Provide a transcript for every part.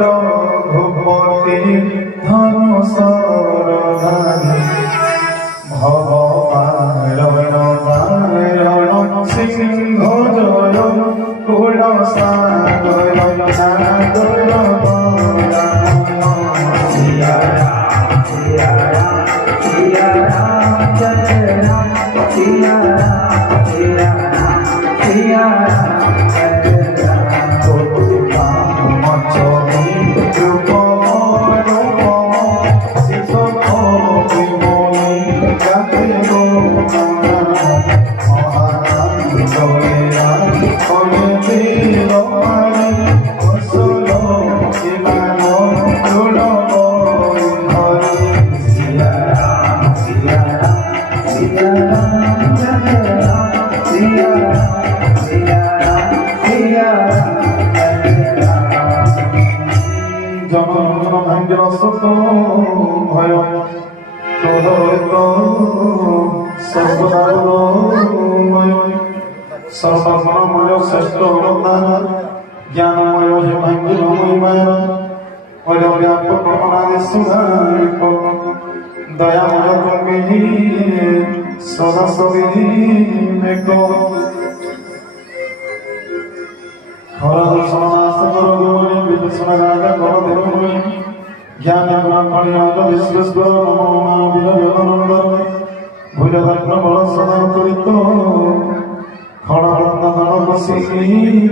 রঘুপতি ধনুসরধারী ভবপারণ সিংহ জয় কুলসাগর নাগর সিয়া রাম সিয়া রাম সিয়া রাম জয় রাম সিয়া রাম সিয়া রাম সিয়া রাম জয় রাম সর্বগুণময় শ্রেষ্ঠ অবতার জ্ঞানময় হে ভাঙ্গিরময় মায়া অব্যাপক অনাদিসুধারিক দয়াময় তুমি সদা সবিধি মেক হর সমাস করগুণী বিদুষণ রাজা কর দেবময় জ্ঞান ব্রহ্মণি অন্ত বিশ্বস্বর নমো মা বিলয়নন্দ ভুজদগ্ন বল সদা তরিত খড়রত্ন ধন বসি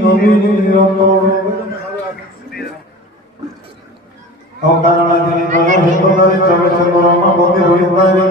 অবিরত অকারণ তিনি দয়া হেতু দারি চবে চন্দ্রমা বন্দে হইতারি